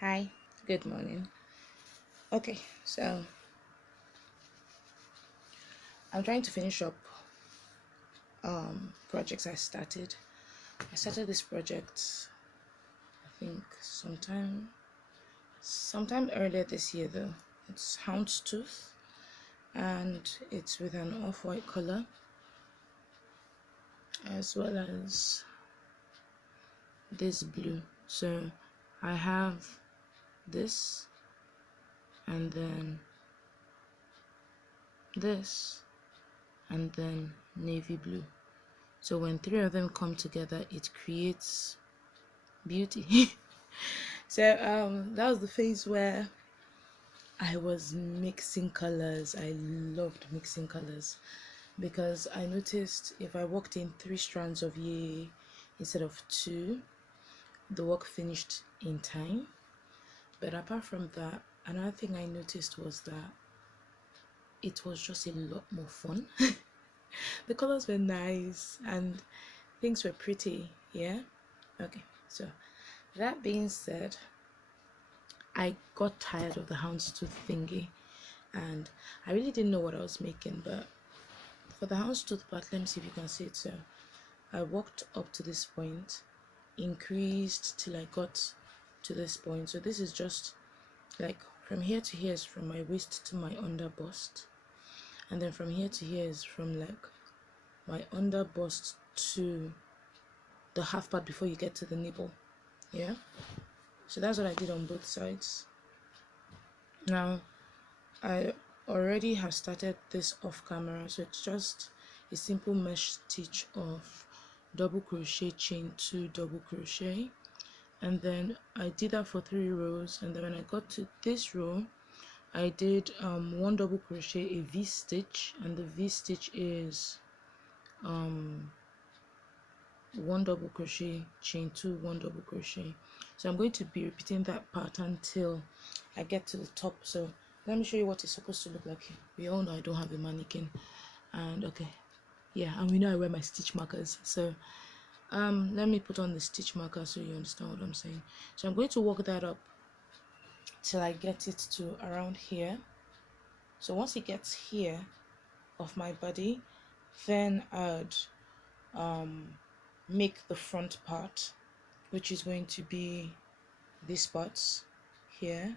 Hi, good morning. Okay, so I'm trying to finish up projects I started. I started this project I think sometime earlier this year though. It's houndstooth and it's with an off-white color as well as this blue. So I have this and then this and then navy blue. So when three of them come together, it creates beauty. So that was the phase where I was mixing colors. I loved mixing colors because I noticed if I worked in 3 strands of yay instead of two, the work finished in time. But apart from that, another thing I noticed was that it was just a lot more fun. The colors were nice and things were pretty. Yeah. Okay. So that being said, I got tired of the houndstooth thingy and I really didn't know what I was making, but for the houndstooth part, let me see if you can see it. So I walked up to this point, increased till I got to this point. So this is just like from here to here is from my waist to my under bust, and then from here to here is from like my under bust to the half part before you get to the nipple. Yeah, so that's what I did on both sides. Now I already have started this off camera, so it's just a simple mesh stitch of double crochet, chain 2, double crochet, and then I did that for 3 rows, and then when I got to this row I did 1 double crochet, a V stitch, and the V stitch is 1 double crochet, chain 2, 1 double crochet. So I'm going to be repeating that part until I get to the top. So let me show you what it's supposed to look like. We all know I don't have a mannequin, and okay, yeah, and we know I wear my stitch markers. So let me put on the stitch marker so you understand what I'm saying. So I'm going to work that up till I get it to around here. So once it gets here of my body, then I'd make the front part, which is going to be these spots here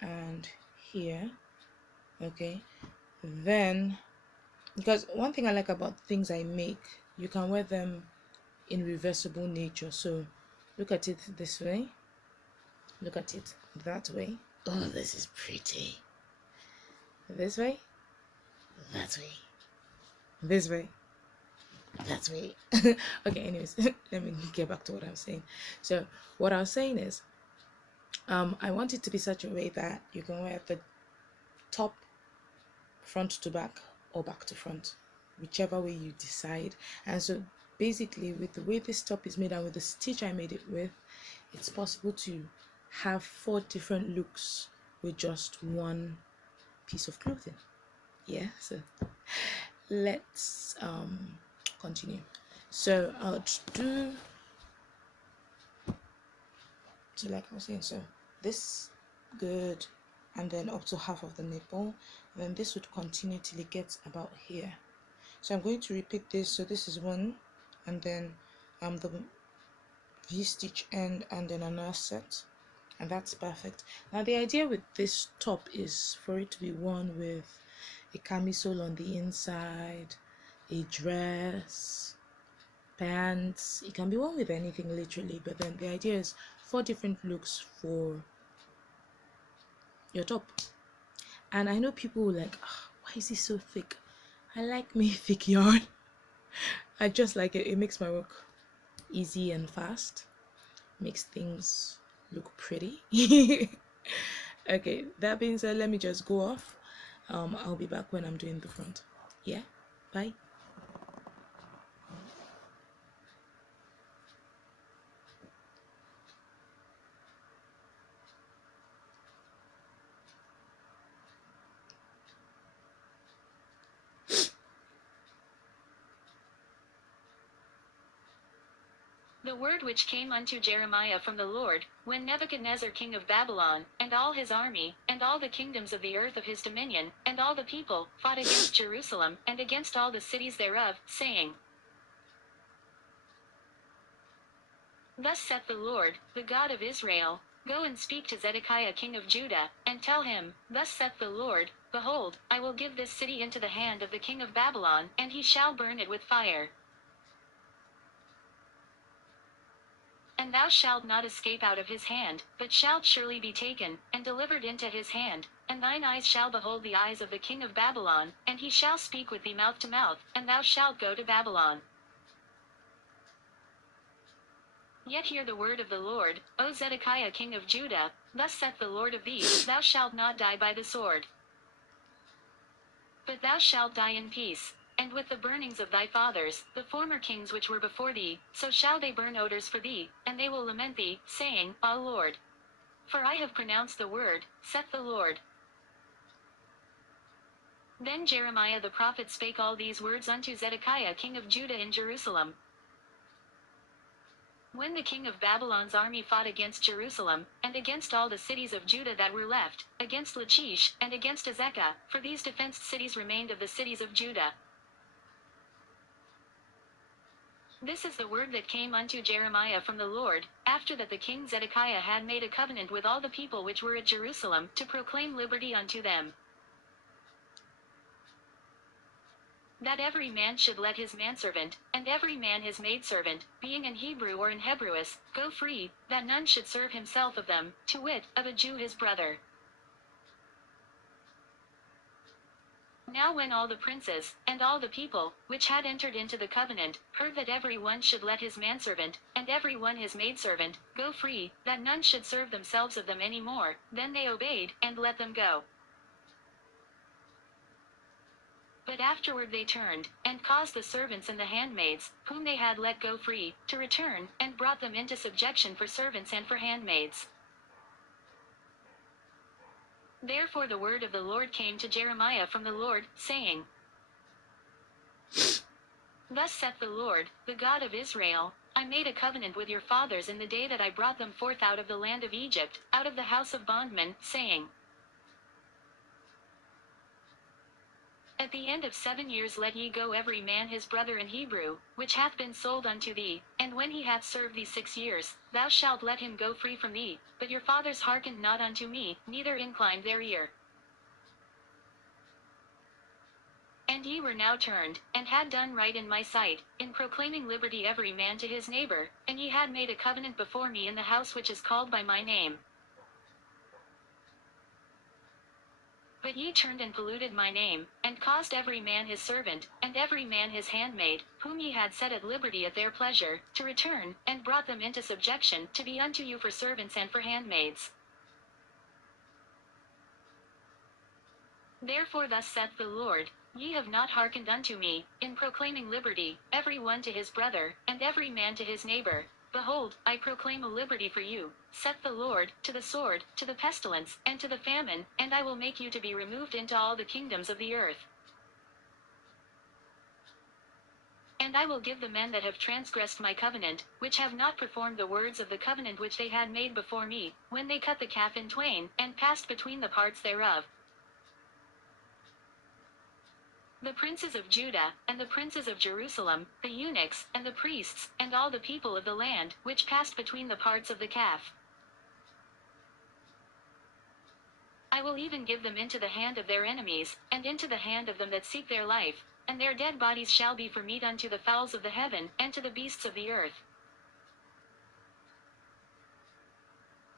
and here. Okay, then because one thing I like about things I make, you can wear them in reversible nature. So look at it this way, look at it that way. Oh, this is pretty. This way, that way, this way, that way. Okay, anyways, let me get back to what I'm saying. So what I was saying is I want it to be such a way that you can wear the top front to back or back to front, whichever way you decide. And so basically with the way this top is made and with the stitch I made it with, it's possible to have 4 different looks with just one piece of clothing. Yeah, so let's continue. So I'll do, so like I was saying, so this good, and then up to half of the nipple, and then this would continue till it gets about here. So I'm going to repeat this. So this is 1, and then the V stitch end, and then another set, and that's perfect. Now the idea with this top is for it to be worn with a camisole on the inside, a dress, pants. It can be worn with anything literally, but then the idea is 4 different looks for your top. And I know people will like, oh, why is it so thick? I like me thick yarn. I just like it. It makes my work easy and fast, makes things look pretty. Okay, that being said, let me just go off. I'll be back when I'm doing the front. Yeah, bye. The word which came unto Jeremiah from the Lord, when Nebuchadnezzar king of Babylon, and all his army, and all the kingdoms of the earth of his dominion, and all the people, fought against Jerusalem, and against all the cities thereof, saying, Thus saith the Lord, the God of Israel, Go and speak to Zedekiah king of Judah, and tell him, Thus saith the Lord, Behold, I will give this city into the hand of the king of Babylon, and he shall burn it with fire. And thou shalt not escape out of his hand, but shalt surely be taken, and delivered into his hand, and thine eyes shall behold the eyes of the king of Babylon, and he shall speak with thee mouth to mouth, and thou shalt go to Babylon. Yet hear the word of the Lord, O Zedekiah king of Judah, Thus saith the Lord of thee, Thou shalt not die by the sword, but thou shalt die in peace. And with the burnings of thy fathers, the former kings which were before thee, so shall they burn odors for thee, and they will lament thee, saying, Ah Lord! For I have pronounced the word, saith the Lord. Then Jeremiah the prophet spake all these words unto Zedekiah king of Judah in Jerusalem. When the king of Babylon's army fought against Jerusalem, and against all the cities of Judah that were left, against Lachish, and against Azekah, for these defenced cities remained of the cities of Judah. This is the word that came unto Jeremiah from the Lord, after that the king Zedekiah had made a covenant with all the people which were at Jerusalem, to proclaim liberty unto them. That every man should let his manservant, and every man his maidservant, being an Hebrew or an Hebrews, go free, that none should serve himself of them, to wit, of a Jew his brother. Now when all the princes, and all the people, which had entered into the covenant, heard that every one should let his manservant, and every one his maidservant, go free, that none should serve themselves of them any more, then they obeyed, and let them go. But afterward they turned, and caused the servants and the handmaids, whom they had let go free, to return, and brought them into subjection for servants and for handmaids. Therefore the word of the Lord came to Jeremiah from the Lord, saying, Thus saith the Lord, the God of Israel, I made a covenant with your fathers in the day that I brought them forth out of the land of Egypt, out of the house of bondmen, saying, At the end of 7 years let ye go every man his brother in Hebrew, which hath been sold unto thee, and when he hath served thee 6 years, thou shalt let him go free from thee. But your fathers hearkened not unto me, neither inclined their ear. And ye were now turned, and had done right in my sight, in proclaiming liberty every man to his neighbor, and ye had made a covenant before me in the house which is called by my name. But ye turned and polluted my name, and caused every man his servant, and every man his handmaid, whom ye had set at liberty at their pleasure, to return, and brought them into subjection, to be unto you for servants and for handmaids. Therefore thus saith the Lord, Ye have not hearkened unto me, in proclaiming liberty, every one to his brother, and every man to his neighbor. Behold, I proclaim a liberty for you, saith the Lord, to the sword, to the pestilence, and to the famine, and I will make you to be removed into all the kingdoms of the earth. And I will give the men that have transgressed my covenant, which have not performed the words of the covenant which they had made before me, when they cut the calf in twain, and passed between the parts thereof. The princes of Judah, and the princes of Jerusalem, the eunuchs, and the priests, and all the people of the land, which passed between the parts of the calf. I will even give them into the hand of their enemies, and into the hand of them that seek their life, and their dead bodies shall be for meat unto the fowls of the heaven, and to the beasts of the earth.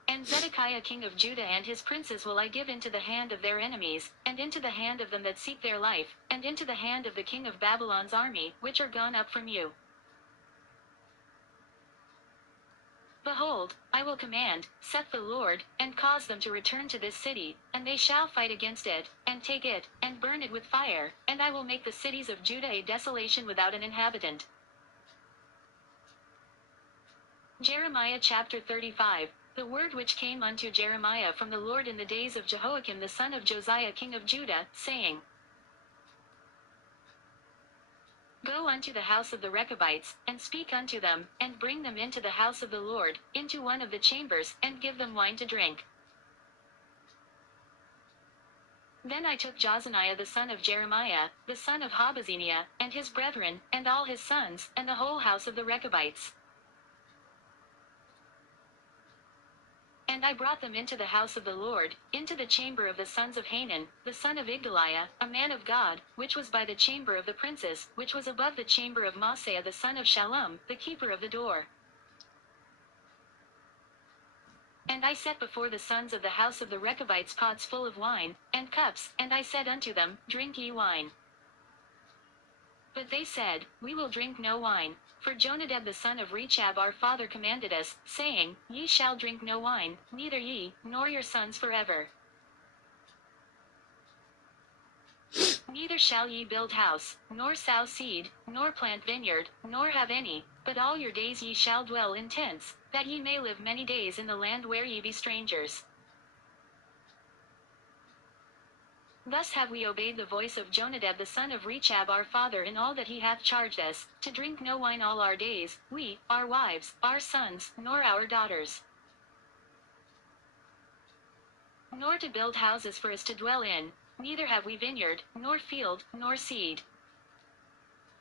And Zedekiah king of Judah and his princes will I give into the hand of their enemies, and into the hand of them that seek their life, and into the hand of the king of Babylon's army, which are gone up from you. Behold, I will command, saith the Lord, and cause them to return to this city, and they shall fight against it, and take it, and burn it with fire, and I will make the cities of Judah a desolation without an inhabitant. Jeremiah chapter 35. The word which came unto Jeremiah from the Lord in the days of Jehoiakim the son of Josiah king of Judah, saying, Go unto the house of the Rechabites, and speak unto them, and bring them into the house of the Lord, into one of the chambers, and give them wine to drink. Then I took Jozaniah the son of Jeremiah, the son of Habazziniah, and his brethren, and all his sons, and the whole house of the Rechabites. And I brought them into the house of the Lord, into the chamber of the sons of Hanan, the son of Igdaliah, a man of God, which was by the chamber of the princes, which was above the chamber of Maaseiah the son of Shallum, the keeper of the door. And I set before the sons of the house of the Rechabites pots full of wine, and cups, and I said unto them, Drink ye wine. But they said, We will drink no wine. For Jonadab the son of Rechab our father commanded us, saying, Ye shall drink no wine, neither ye, nor your sons forever. Neither shall ye build house, nor sow seed, nor plant vineyard, nor have any, but all your days ye shall dwell in tents, that ye may live many days in the land where ye be strangers. Thus have we obeyed the voice of Jonadab the son of Rechab our father in all that he hath charged us, to drink no wine all our days, we, our wives, our sons, nor our daughters. Nor to build houses for us to dwell in, neither have we vineyard, nor field, nor seed.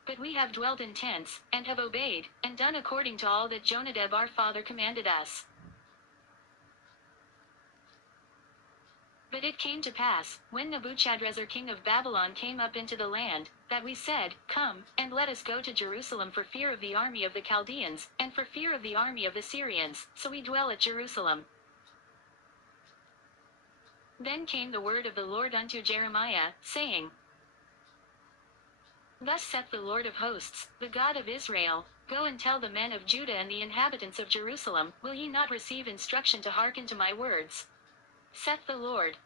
But we have dwelt in tents, and have obeyed, and done according to all that Jonadab our father commanded us. But it came to pass, when Nebuchadrezzar king of Babylon came up into the land, that we said, Come, and let us go to Jerusalem for fear of the army of the Chaldeans, and for fear of the army of the Syrians, so we dwell at Jerusalem. Then came the word of the Lord unto Jeremiah, saying, Thus saith the Lord of hosts, the God of Israel, Go and tell the men of Judah and the inhabitants of Jerusalem, Will ye not receive instruction to hearken to my words? Saith the Lord.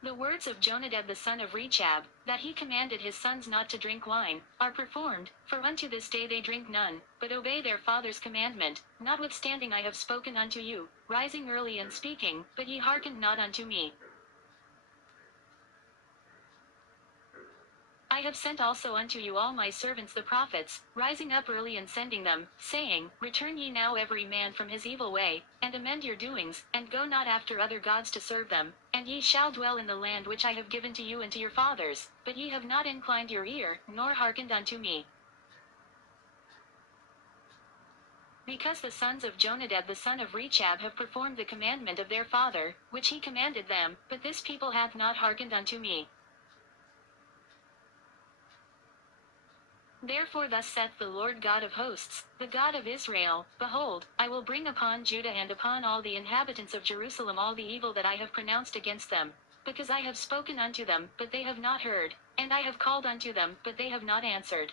The words of Jonadab the son of Rechab, that he commanded his sons not to drink wine, are performed, for unto this day they drink none, but obey their father's commandment, notwithstanding I have spoken unto you, rising early and speaking, but ye hearkened not unto me. I have sent also unto you all my servants the prophets, rising up early and sending them, saying, Return ye now every man from his evil way, and amend your doings, and go not after other gods to serve them, and ye shall dwell in the land which I have given to you and to your fathers, but ye have not inclined your ear, nor hearkened unto me. Because the sons of Jonadab the son of Rechab have performed the commandment of their father, which he commanded them, but this people hath not hearkened unto me. Therefore thus saith the Lord God of hosts, the God of Israel, Behold, I will bring upon Judah and upon all the inhabitants of Jerusalem all the evil that I have pronounced against them, because I have spoken unto them, but they have not heard, and I have called unto them, but they have not answered.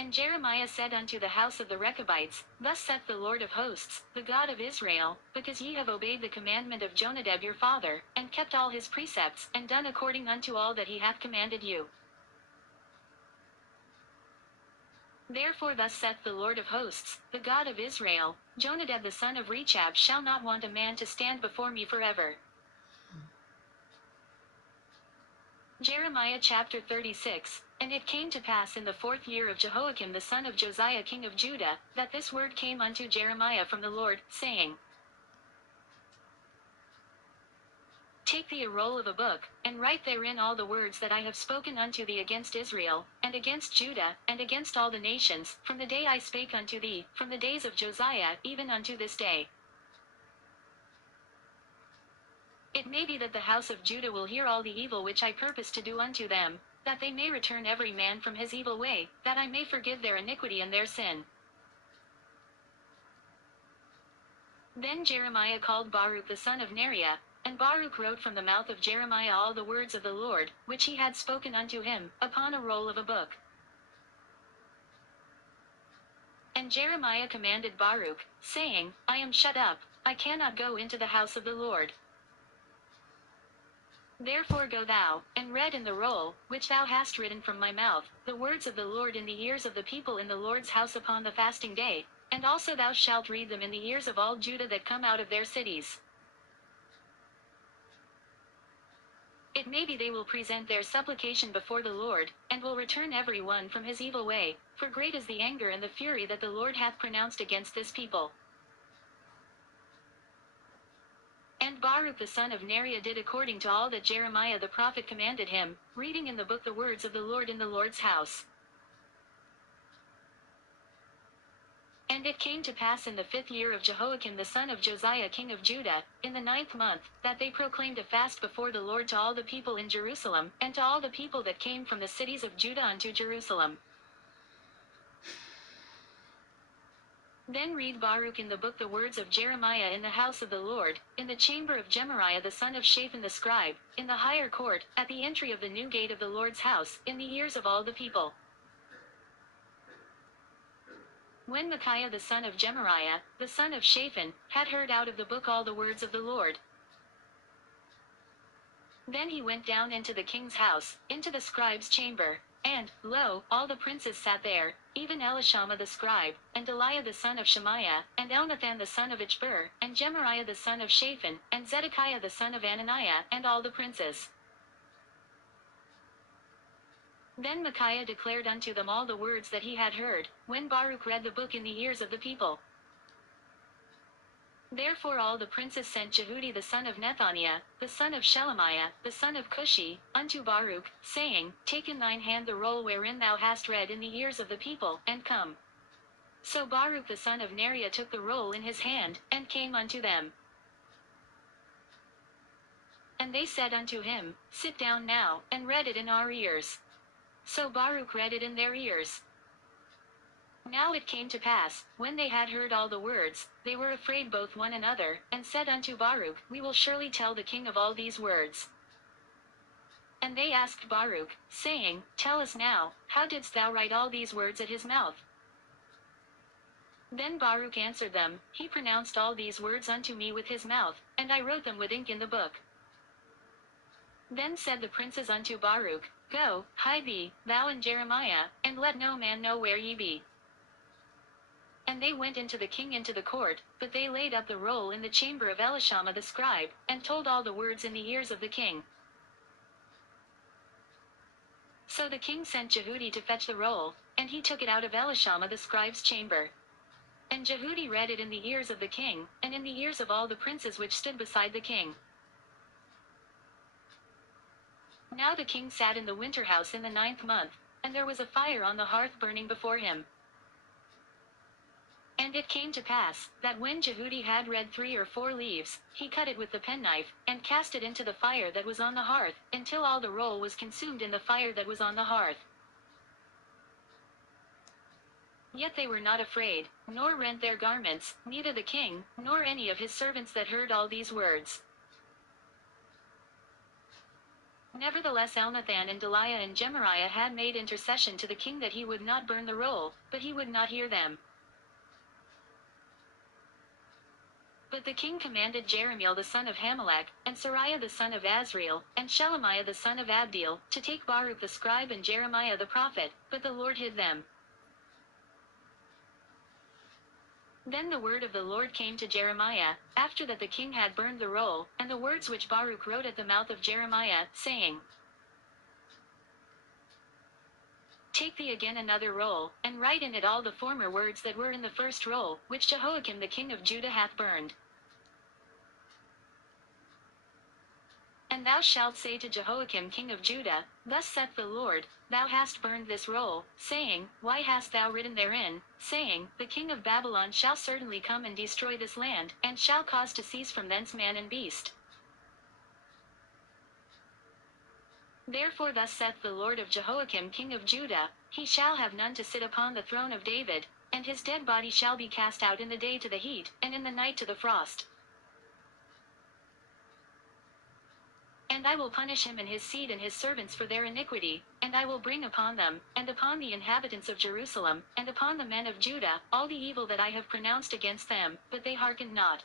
And Jeremiah said unto the house of the Rechabites, Thus saith the Lord of hosts, the God of Israel, because ye have obeyed the commandment of Jonadab your father, and kept all his precepts, and done according unto all that he hath commanded you. Therefore thus saith the Lord of hosts, the God of Israel, Jonadab the son of Rechab shall not want a man to stand before me forever. Jeremiah chapter 36. And it came to pass in the 4th year of Jehoiakim the son of Josiah king of Judah, that this word came unto Jeremiah from the Lord, saying, Take thee a roll of a book, and write therein all the words that I have spoken unto thee against Israel, and against Judah, and against all the nations, from the day I spake unto thee, from the days of Josiah, even unto this day. It may be that the house of Judah will hear all the evil which I purpose to do unto them, that they may return every man from his evil way, that I may forgive their iniquity and their sin. Then Jeremiah called Baruch the son of Neriah, and Baruch wrote from the mouth of Jeremiah all the words of the Lord, which he had spoken unto him, upon a roll of a book. And Jeremiah commanded Baruch, saying, I am shut up, I cannot go into the house of the Lord. Therefore go thou, and read in the roll, which thou hast written from my mouth, the words of the Lord in the ears of the people in the Lord's house upon the fasting day, and also thou shalt read them in the ears of all Judah that come out of their cities. It may be they will present their supplication before the Lord, and will return every one from his evil way, for great is the anger and the fury that the Lord hath pronounced against this people. And Baruch the son of Neriah did according to all that Jeremiah the prophet commanded him, reading in the book the words of the Lord in the Lord's house. And it came to pass in the 5th year of Jehoiakim the son of Josiah king of Judah, in the 9th month, that they proclaimed a fast before the Lord to all the people in Jerusalem, and to all the people that came from the cities of Judah unto Jerusalem. Then read Baruch in the book the words of Jeremiah in the house of the Lord, in the chamber of Gemariah the son of Shaphan the scribe, in the higher court, at the entry of the new gate of the Lord's house, in the ears of all the people. When Micaiah the son of Gemariah, the son of Shaphan, had heard out of the book all the words of the Lord, then he went down into the king's house, into the scribe's chamber, and, lo, all the princes sat there, even Elishama the scribe, and Delaiah the son of Shemaiah, and Elnathan the son of Ichbur, and Gemariah the son of Shaphan, and Zedekiah the son of Ananiah, and all the princes. Then Micaiah declared unto them all the words that he had heard, when Baruch read the book in the ears of the people. Therefore all the princes sent Jehudi the son of Nethaniah, the son of Shelemiah, the son of Cushi, unto Baruch, saying, Take in thine hand the roll wherein thou hast read in the ears of the people, and come. So Baruch the son of Neriah took the roll in his hand, and came unto them. And they said unto him, Sit down now, and read it in our ears. So Baruch read it in their ears. Now it came to pass, when they had heard all the words, they were afraid both one another, and said unto Baruch, We will surely tell the king of all these words. And they asked Baruch, saying, Tell us now, how didst thou write all these words at his mouth? Then Baruch answered them, He pronounced all these words unto me with his mouth, and I wrote them with ink in the book. Then said the princes unto Baruch, Go, hide thee, thou and Jeremiah, and let no man know where ye be. And they went into the king into the court, but they laid up the roll in the chamber of Elishama the scribe, and told all the words in the ears of the king. So the king sent Jehudi to fetch the roll, and he took it out of Elishama the scribe's chamber. And Jehudi read it in the ears of the king, and in the ears of all the princes which stood beside the king. Now the king sat in the winter house in the 9th month, and there was a fire on the hearth burning before him. And it came to pass, that when Jehudi had read 3 or 4 leaves, he cut it with the penknife, and cast it into the fire that was on the hearth, until all the roll was consumed in the fire that was on the hearth. Yet they were not afraid, nor rent their garments, neither the king, nor any of his servants that heard all these words. Nevertheless Elnathan and Delaiah and Gemariah had made intercession to the king that he would not burn the roll, but he would not hear them. But the king commanded Jeremiel the son of Hamelech, and Sariah the son of Azriel, and Shelemiah the son of Abdiel, to take Baruch the scribe and Jeremiah the prophet, but the Lord hid them. Then the word of the Lord came to Jeremiah, after that the king had burned the roll, and the words which Baruch wrote at the mouth of Jeremiah, saying, Take thee again another roll, and write in it all the former words that were in the first roll, which Jehoiakim the king of Judah hath burned. And thou shalt say to Jehoiakim king of Judah, Thus saith the Lord, Thou hast burned this roll, saying, Why hast thou written therein, saying, The king of Babylon shall certainly come and destroy this land, and shall cause to cease from thence man and beast. Therefore thus saith the Lord of Jehoiakim king of Judah, He shall have none to sit upon the throne of David, and his dead body shall be cast out in the day to the heat, and in the night to the frost. And I will punish him and his seed and his servants for their iniquity, and I will bring upon them, and upon the inhabitants of Jerusalem, and upon the men of Judah, all the evil that I have pronounced against them, but they hearkened not.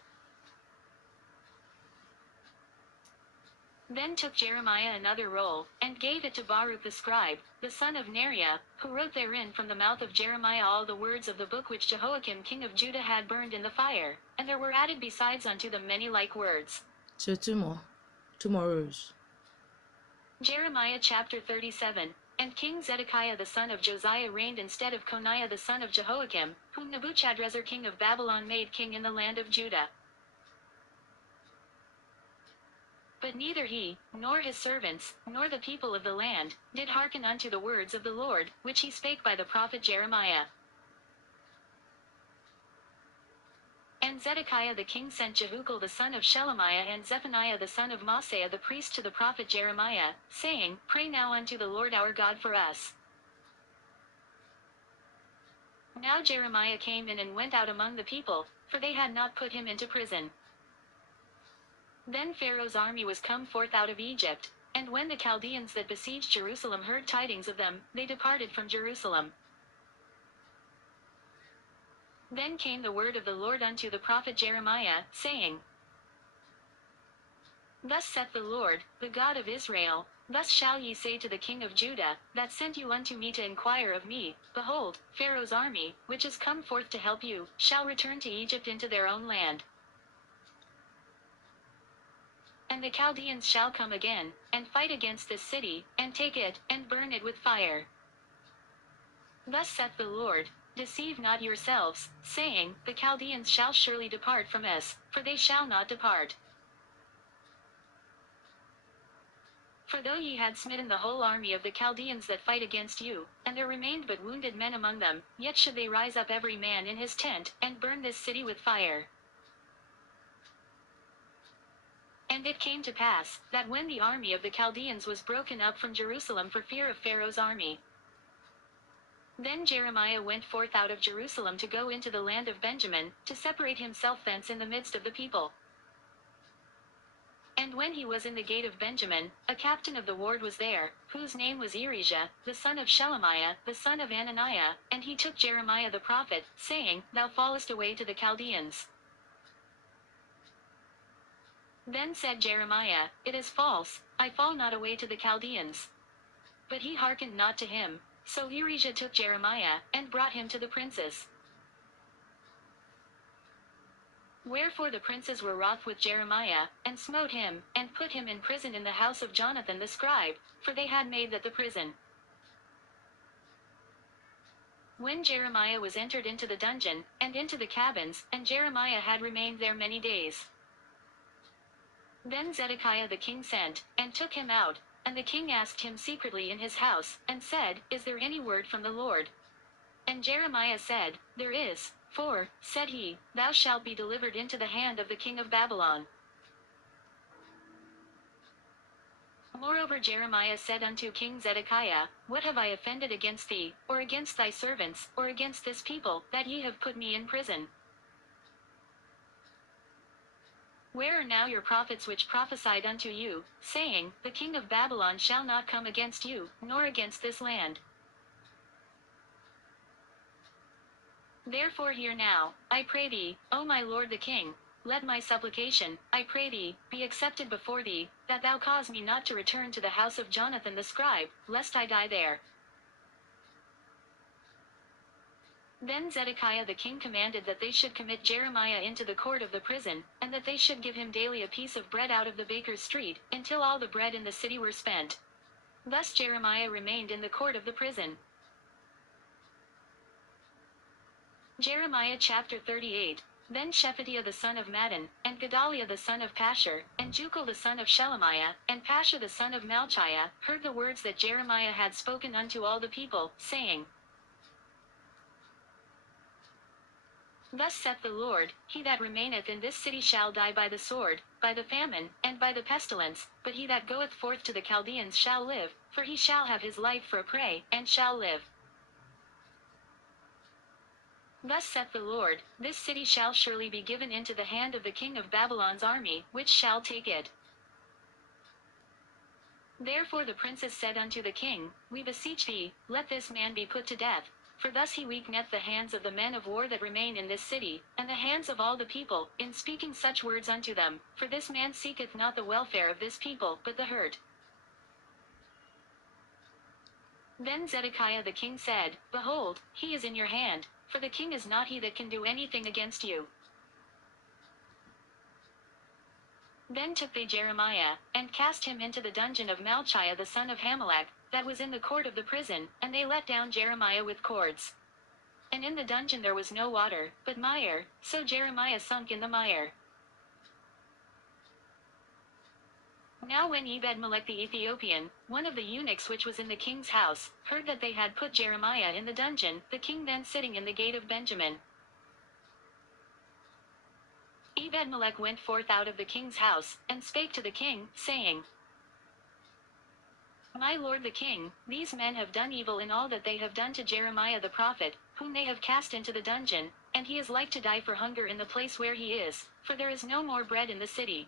Then took Jeremiah another roll, and gave it to Baruch the scribe, the son of Neriah, who wrote therein from the mouth of Jeremiah all the words of the book which Jehoiakim king of Judah had burned in the fire, and there were added besides unto them many like words. So two more rows. Jeremiah chapter 37. And King Zedekiah the son of Josiah reigned instead of Coniah the son of Jehoiakim, whom Nebuchadrezzar king of Babylon made king in the land of Judah. But neither he, nor his servants, nor the people of the land, did hearken unto the words of the Lord, which he spake by the prophet Jeremiah. And Zedekiah the king sent Jehukal the son of Shelemiah and Zephaniah the son of Maaseiah the priest to the prophet Jeremiah, saying, Pray now unto the Lord our God for us. Now Jeremiah came in and went out among the people, for they had not put him into prison. Then Pharaoh's army was come forth out of Egypt, and when the Chaldeans that besieged Jerusalem heard tidings of them, they departed from Jerusalem. Then came the word of the Lord unto the prophet Jeremiah, saying, Thus saith the Lord, the God of Israel, Thus shall ye say to the king of Judah, that sent you unto me to inquire of me, Behold, Pharaoh's army, which is come forth to help you, shall return to Egypt into their own land. And the Chaldeans shall come again, and fight against this city, and take it, and burn it with fire. Thus saith the Lord, Deceive not yourselves, saying, The Chaldeans shall surely depart from us, for they shall not depart. For though ye had smitten the whole army of the Chaldeans that fight against you, and there remained but wounded men among them, yet should they rise up every man in his tent, and burn this city with fire. And it came to pass, that when the army of the Chaldeans was broken up from Jerusalem for fear of Pharaoh's army, then Jeremiah went forth out of Jerusalem to go into the land of Benjamin, to separate himself thence in the midst of the people. And when he was in the gate of Benjamin, a captain of the ward was there, whose name was Erijah, the son of Shelemiah, the son of Ananiah, and he took Jeremiah the prophet, saying, Thou fallest away to the Chaldeans. Then said Jeremiah, It is false, I fall not away to the Chaldeans. But he hearkened not to him. So Erijah took Jeremiah, and brought him to the princes. Wherefore the princes were wroth with Jeremiah, and smote him, and put him in prison in the house of Jonathan the scribe, for they had made that the prison. When Jeremiah was entered into the dungeon, and into the cabins, and Jeremiah had remained there many days. Then Zedekiah the king sent, and took him out, and the king asked him secretly in his house, and said, Is there any word from the Lord? And Jeremiah said, There is, for, said he, Thou shalt be delivered into the hand of the king of Babylon. Moreover Jeremiah said unto King Zedekiah, What have I offended against thee, or against thy servants, or against this people, that ye have put me in prison? Where are now your prophets which prophesied unto you, saying, The king of Babylon shall not come against you, nor against this land? Therefore hear now, I pray thee, O my lord the king, let my supplication, I pray thee, be accepted before thee, that thou cause me not to return to the house of Jonathan the scribe, lest I die there. Then Zedekiah the king commanded that they should commit Jeremiah into the court of the prison, and that they should give him daily a piece of bread out of the baker's street, until all the bread in the city were spent. Thus Jeremiah remained in the court of the prison. Jeremiah chapter 38. Then Shephatiah the son of Madden, and Gedaliah the son of Pashur, and Jukal the son of Shelemiah, and Pashur the son of Malchiah, heard the words that Jeremiah had spoken unto all the people, saying, Thus saith the Lord, He that remaineth in this city shall die by the sword, by the famine, and by the pestilence, but he that goeth forth to the Chaldeans shall live, for he shall have his life for a prey, and shall live. Thus saith the Lord, This city shall surely be given into the hand of the king of Babylon's army, which shall take it. Therefore the princes said unto the king, We beseech thee, let this man be put to death. For thus he weakeneth the hands of the men of war that remain in this city, and the hands of all the people, in speaking such words unto them, for this man seeketh not the welfare of this people, but the hurt. Then Zedekiah the king said, Behold, he is in your hand, for the king is not he that can do anything against you. Then took they Jeremiah, and cast him into the dungeon of Malchiah the son of Hamelech, that was in the court of the prison, and they let down Jeremiah with cords. And in the dungeon there was no water, but mire, so Jeremiah sunk in the mire. Now when Ebed-melech the Ethiopian, one of the eunuchs which was in the king's house, heard that they had put Jeremiah in the dungeon, the king then sitting in the gate of Benjamin, Ebed-melech went forth out of the king's house, and spake to the king, saying, My lord the king, these men have done evil in all that they have done to Jeremiah the prophet, whom they have cast into the dungeon, and he is like to die for hunger in the place where he is, for there is no more bread in the city.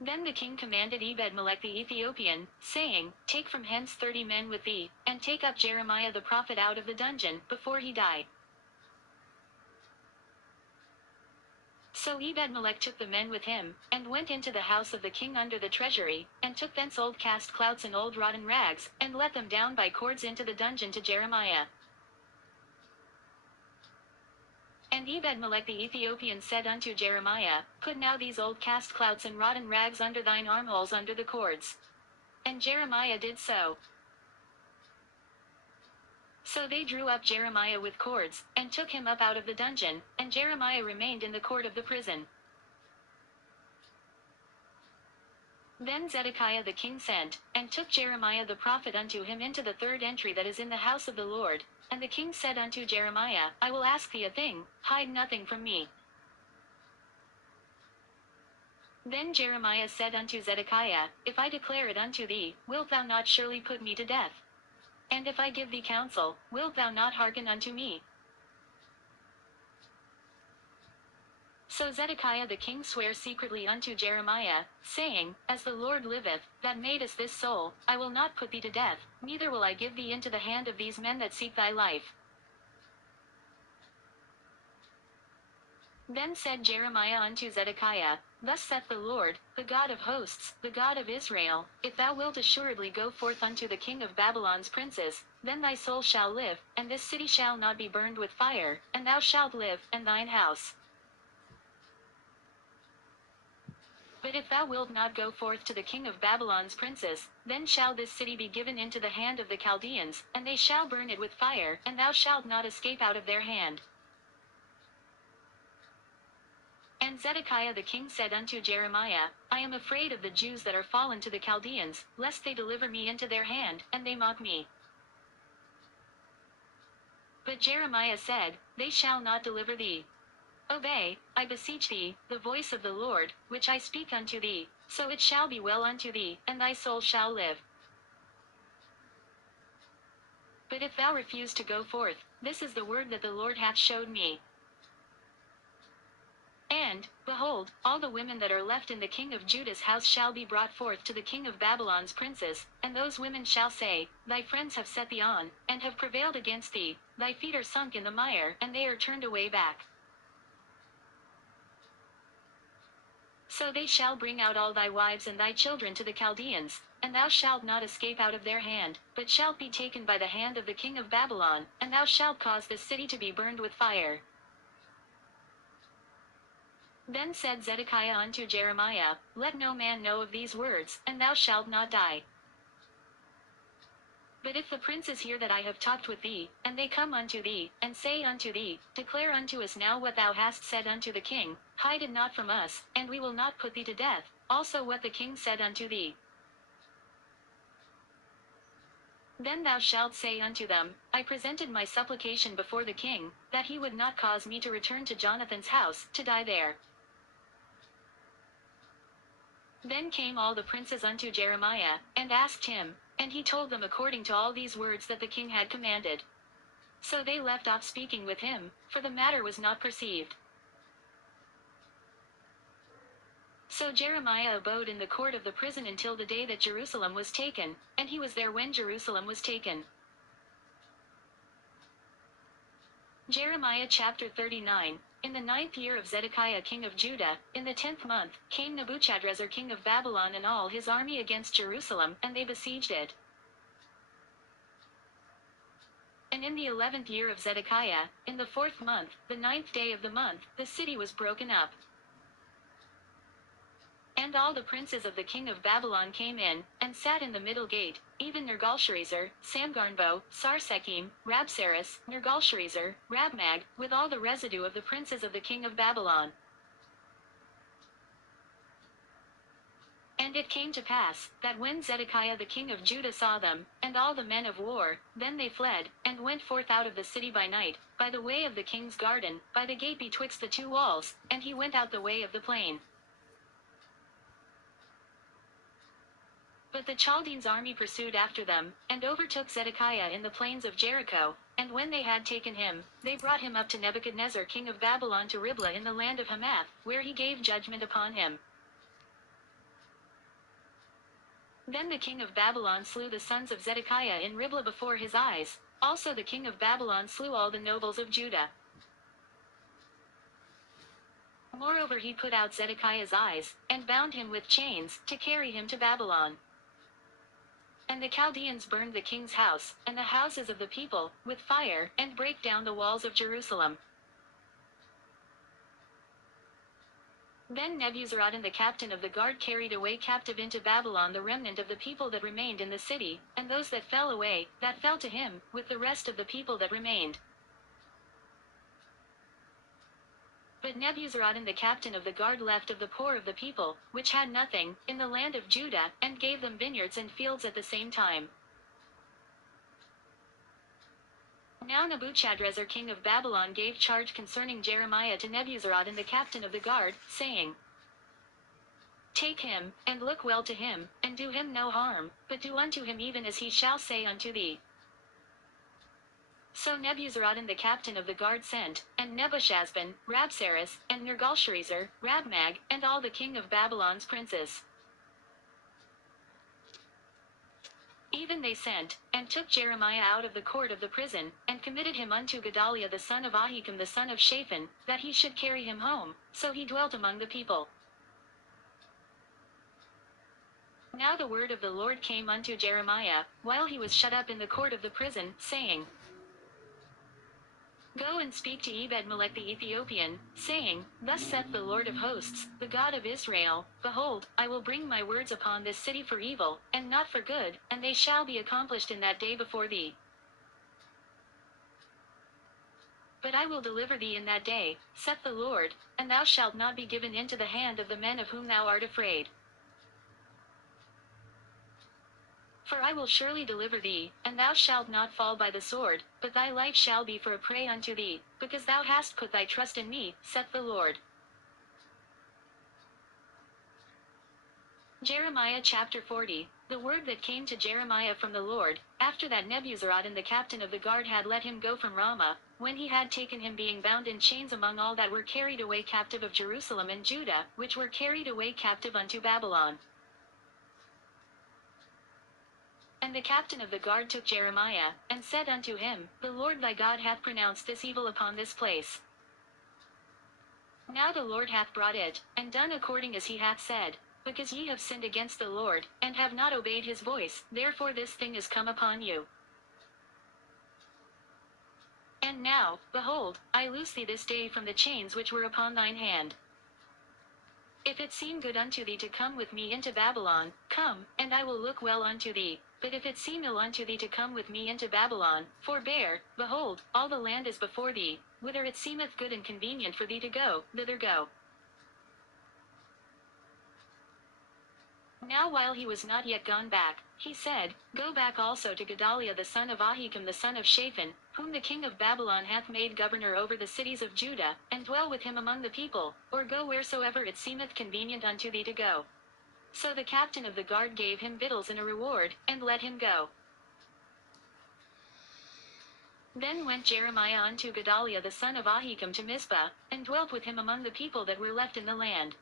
Then the king commanded Ebed-melech the Ethiopian, saying, Take from hence 30 men with thee, and take up Jeremiah the prophet out of the dungeon, before he die. So Ebed-melech took the men with him, and went into the house of the king under the treasury, and took thence old cast clouts and old rotten rags, and let them down by cords into the dungeon to Jeremiah. And Ebed-melech the Ethiopian said unto Jeremiah, Put now these old cast clouts and rotten rags under thine armholes under the cords. And Jeremiah did so. So they drew up Jeremiah with cords, and took him up out of the dungeon, and Jeremiah remained in the court of the prison. Then Zedekiah the king sent, and took Jeremiah the prophet unto him into the third entry that is in the house of the Lord. And the king said unto Jeremiah, I will ask thee a thing, hide nothing from me. Then Jeremiah said unto Zedekiah, If I declare it unto thee, wilt thou not surely put me to death? And if I give thee counsel, wilt thou not hearken unto me? So Zedekiah the king sware secretly unto Jeremiah, saying, As the Lord liveth, that madest this soul, I will not put thee to death, neither will I give thee into the hand of these men that seek thy life. Then said Jeremiah unto Zedekiah, Thus saith the Lord, the God of hosts, the God of Israel, If thou wilt assuredly go forth unto the king of Babylon's princes, then thy soul shall live, and this city shall not be burned with fire, and thou shalt live, and thine house. But if thou wilt not go forth to the king of Babylon's princes, then shall this city be given into the hand of the Chaldeans, and they shall burn it with fire, and thou shalt not escape out of their hand. And Zedekiah the king said unto Jeremiah, I am afraid of the Jews that are fallen to the Chaldeans, lest they deliver me into their hand, and they mock me. But Jeremiah said, They shall not deliver thee. Obey, I beseech thee, the voice of the Lord, which I speak unto thee, so it shall be well unto thee, and thy soul shall live. But if thou refuse to go forth, this is the word that the Lord hath showed me. And, behold, all the women that are left in the king of Judah's house shall be brought forth to the king of Babylon's princes, and those women shall say, Thy friends have set thee on, and have prevailed against thee, thy feet are sunk in the mire, and they are turned away back. So they shall bring out all thy wives and thy children to the Chaldeans, and thou shalt not escape out of their hand, but shalt be taken by the hand of the king of Babylon, and thou shalt cause this city to be burned with fire. Then said Zedekiah unto Jeremiah, Let no man know of these words, and thou shalt not die. But if the princes hear that I have talked with thee, and they come unto thee, and say unto thee, Declare unto us now what thou hast said unto the king, hide it not from us, and we will not put thee to death, also what the king said unto thee. Then thou shalt say unto them, I presented my supplication before the king, that he would not cause me to return to Jonathan's house, to die there. Then came all the princes unto Jeremiah, and asked him, and he told them according to all these words that the king had commanded. So they left off speaking with him, for the matter was not perceived. So Jeremiah abode in the court of the prison until the day that Jerusalem was taken, and he was there when Jerusalem was taken. Jeremiah chapter 39. In the 9th year of Zedekiah king of Judah, in the 10th month, came Nebuchadrezzar king of Babylon and all his army against Jerusalem, and they besieged it. And in the 11th year of Zedekiah, in the 4th month, the 9th day of the month, the city was broken up. And all the princes of the king of Babylon came in, and sat in the middle gate, even Nergal-Sharezer, Samgarnbo, Sarsekim, Rabsaris, Nergal-Sharezer, Rabmag, with all the residue of the princes of the king of Babylon. And it came to pass, that when Zedekiah the king of Judah saw them, and all the men of war, then they fled, and went forth out of the city by night, by the way of the king's garden, by the gate betwixt the two walls, and he went out the way of the plain. But the Chaldeans' army pursued after them, and overtook Zedekiah in the plains of Jericho, and when they had taken him, they brought him up to Nebuchadnezzar king of Babylon to Riblah in the land of Hamath, where he gave judgment upon him. Then the king of Babylon slew the sons of Zedekiah in Riblah before his eyes. Also the king of Babylon slew all the nobles of Judah. Moreover he put out Zedekiah's eyes, and bound him with chains, to carry him to Babylon. And the Chaldeans burned the king's house, and the houses of the people, with fire, and brake down the walls of Jerusalem. Then Nebuzaradan the captain of the guard carried away captive into Babylon the remnant of the people that remained in the city, and those that fell away, that fell to him, with the rest of the people that remained. But Nebuzaradan the captain of the guard left of the poor of the people, which had nothing, in the land of Judah, and gave them vineyards and fields at the same time. Now Nebuchadrezzar king of Babylon gave charge concerning Jeremiah to Nebuzaradan the captain of the guard, saying, Take him, and look well to him, and do him no harm, but do unto him even as he shall say unto thee. So Nebuzaradan the captain of the guard sent, and Nebuchadnezzar, Rabsaris, and Nergal-Sharezer, Rabmag, and all the king of Babylon's princes. Even they sent, and took Jeremiah out of the court of the prison, and committed him unto Gedaliah the son of Ahikam the son of Shaphan, that he should carry him home, so he dwelt among the people. Now the word of the Lord came unto Jeremiah, while he was shut up in the court of the prison, saying, Go and speak to Ebed-melech the Ethiopian, saying, Thus saith the Lord of hosts, the God of Israel, Behold, I will bring my words upon this city for evil, and not for good, and they shall be accomplished in that day before thee. But I will deliver thee in that day, saith the Lord, and thou shalt not be given into the hand of the men of whom thou art afraid. For I will surely deliver thee, and thou shalt not fall by the sword, but thy life shall be for a prey unto thee, because thou hast put thy trust in me, saith the Lord. Jeremiah chapter 40. The word that came to Jeremiah from the Lord, after that Nebuzaradan the captain of the guard had let him go from Ramah, when he had taken him being bound in chains among all that were carried away captive of Jerusalem and Judah, which were carried away captive unto Babylon. And the captain of the guard took Jeremiah, and said unto him, The Lord thy God hath pronounced this evil upon this place. Now the Lord hath brought it, and done according as he hath said. Because ye have sinned against the Lord, and have not obeyed his voice, therefore this thing is come upon you. And now, behold, I loose thee this day from the chains which were upon thine hand. If it seem good unto thee to come with me into Babylon, come, and I will look well unto thee. But if it seem ill unto thee to come with me into Babylon, forbear, behold, all the land is before thee, whither it seemeth good and convenient for thee to go, thither go. Now while he was not yet gone back, he said, Go back also to Gedaliah the son of Ahikam the son of Shaphan, whom the king of Babylon hath made governor over the cities of Judah, and dwell with him among the people, or go wheresoever it seemeth convenient unto thee to go. So the captain of the guard gave him victuals and a reward, and let him go. Then went Jeremiah unto Gedaliah the son of Ahikam to Mizpah, and dwelt with him among the people that were left in the land.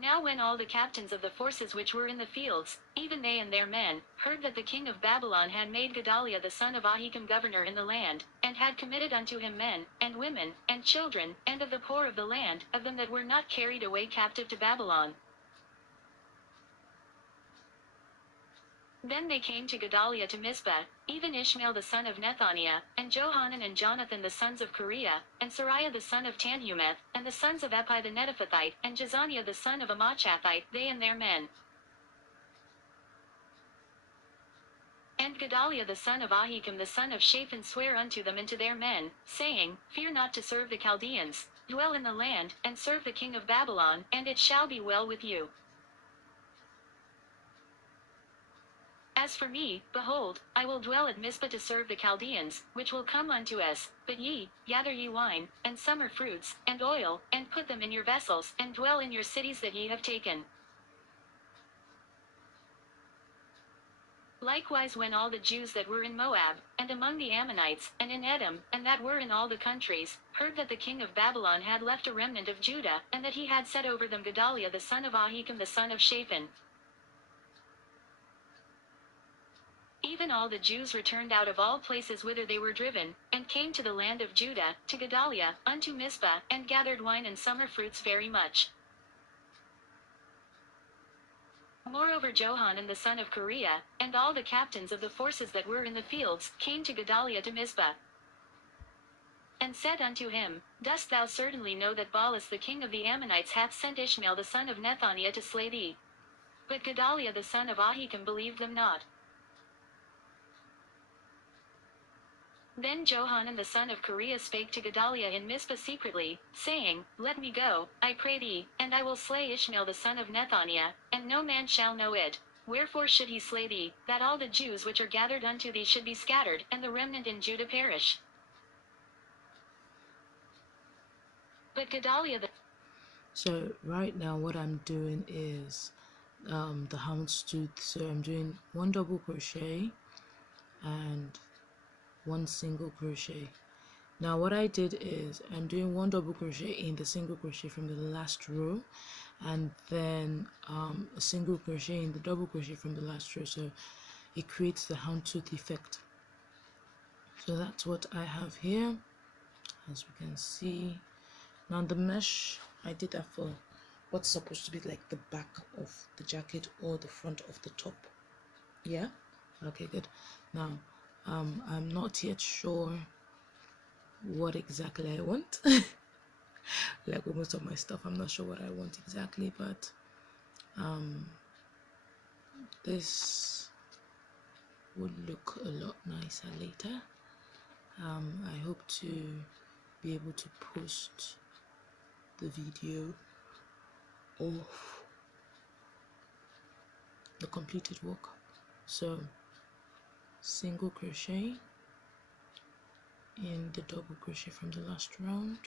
Now when all the captains of the forces which were in the fields, even they and their men, heard that the king of Babylon had made Gedaliah the son of Ahikam governor in the land, and had committed unto him men, and women, and children, and of the poor of the land, of them that were not carried away captive to Babylon, Then they came to Gedaliah to Mizpah, even Ishmael the son of Nethaniah, and Johanan and Jonathan the sons of Kareah, and Sariah the son of Tanhumeth, and the sons of Epi the Netophathite, and Jezaniah the son of Amachathite, they and their men. And Gedaliah the son of Ahikam the son of Shaphan sware unto them and to their men, saying, Fear not to serve the Chaldeans, dwell in the land, and serve the king of Babylon, and it shall be well with you. As for me, behold, I will dwell at Mizpah to serve the Chaldeans, which will come unto us. But ye, gather ye wine, and summer fruits, and oil, and put them in your vessels, and dwell in your cities that ye have taken. Likewise when all the Jews that were in Moab, and among the Ammonites, and in Edom, and that were in all the countries, heard that the king of Babylon had left a remnant of Judah, and that he had set over them Gedaliah the son of Ahikam the son of Shaphan, even all the Jews returned out of all places whither they were driven, and came to the land of Judah, to Gedaliah, unto Mizpah, and gathered wine and summer fruits very much. Moreover Johanan the son of Kareah, and all the captains of the forces that were in the fields, came to Gedaliah to Mizpah, and said unto him, Dost thou certainly know that Baalis the king of the Ammonites hath sent Ishmael the son of Nethaniah to slay thee? But Gedaliah the son of Ahikam believed them not. Then Johanan the son of Kareah spake to Gedaliah in Mizpah secretly, saying, Let me go, I pray thee, and I will slay Ishmael the son of Nethaniah, and no man shall know it. Wherefore should he slay thee, that all the Jews which are gathered unto thee should be scattered, and the remnant in Judah perish? But Gedaliah the So right now what I'm doing is the houndstooth. So I'm doing one double crochet and one single crochet. Now what I did is I'm doing one double crochet in the single crochet from the last row, and then a single crochet in the double crochet from the last row, so it creates the houndstooth effect. So that's what I have here, as we can see. Now the mesh, I did that for what's supposed to be like the back of the jacket or the front of the top. Yeah, okay, good. Now I'm not yet sure what exactly I want. Like with most of my stuff, I'm not sure what I want exactly, but this would look a lot nicer later. I hope to be able to post the video of the completed work. So single crochet in the double crochet from the last round,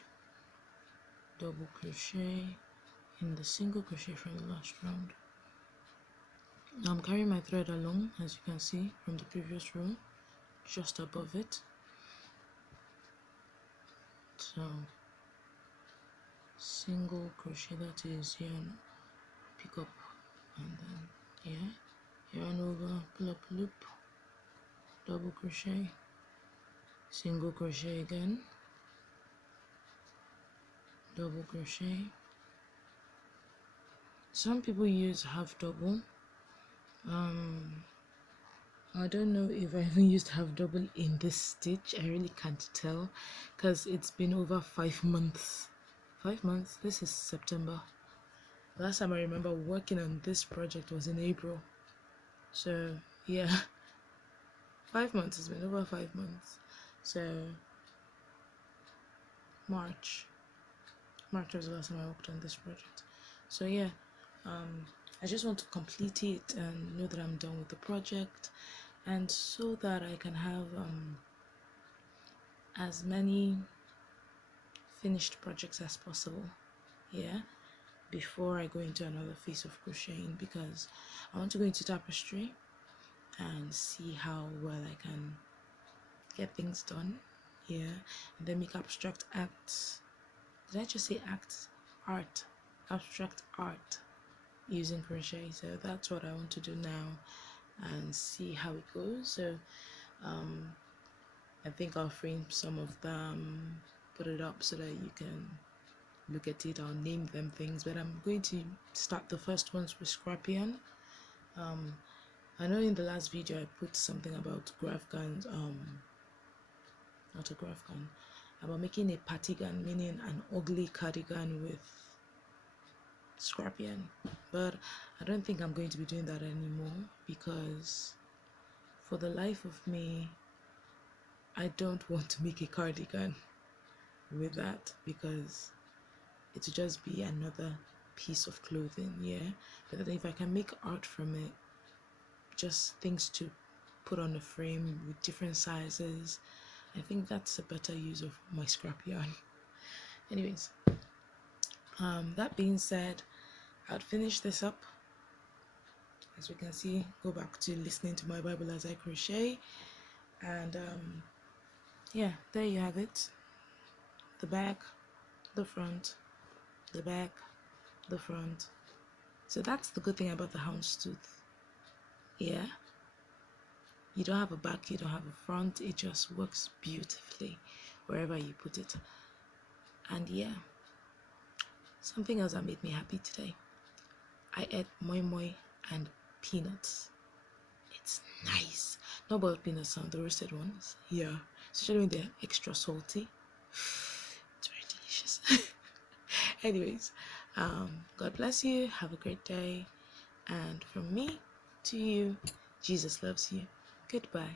double crochet in the single crochet from the last round. Now I'm carrying my thread along, as you can see from the previous row, just above it. So single crochet, that is yarn, pick up, and then yarn over, pull up loop, double crochet, single crochet again, double crochet. Some people use half double. I don't know if I even used half double in this stitch. I really can't tell because it's been over 5 months. 5 months? This is September. Last time I remember working on this project was in April. So yeah, 5 months. It's been over 5 months. So March was the last time I worked on this project. So yeah, I just want to complete it and know that I'm done with the project, and so that I can have as many finished projects as possible, yeah, before I go into another phase of crocheting, because I want to go into tapestry and see how well I can get things done, yeah, and then make abstract acts. Did I just say acts? Art. Abstract art using crochet. So that's what I want to do now and see how it goes. So I think I'll frame some of them, put it up so that you can look at it. I'll name them things, but I'm going to start the first ones with scrap yarn. I know in the last video I put something about graph guns, not a graph gun, about making a party gun, meaning an ugly cardigan with scrap yarn, but I don't think I'm going to be doing that anymore, because for the life of me I don't want to make a cardigan with that, because it would just be another piece of clothing, yeah. But then if I can make art from it, just things to put on a frame with different sizes, I think that's a better use of my scrap yarn. Anyways, that being said, I'll finish this up. As we can see, go back to listening to my Bible as I crochet, and yeah, there you have it. The back, the front, the back, the front. So that's the good thing about the houndstooth. Yeah, you don't have a back, you don't have a front, it just works beautifully wherever you put it. And yeah, something else that made me happy today, I ate moi moi and peanuts. It's nice. Not boiled peanuts, the roasted ones. Yeah, especially when they're extra salty. It's very delicious. Anyways, God bless you. Have a great day. And from me to you, Jesus loves you. Goodbye.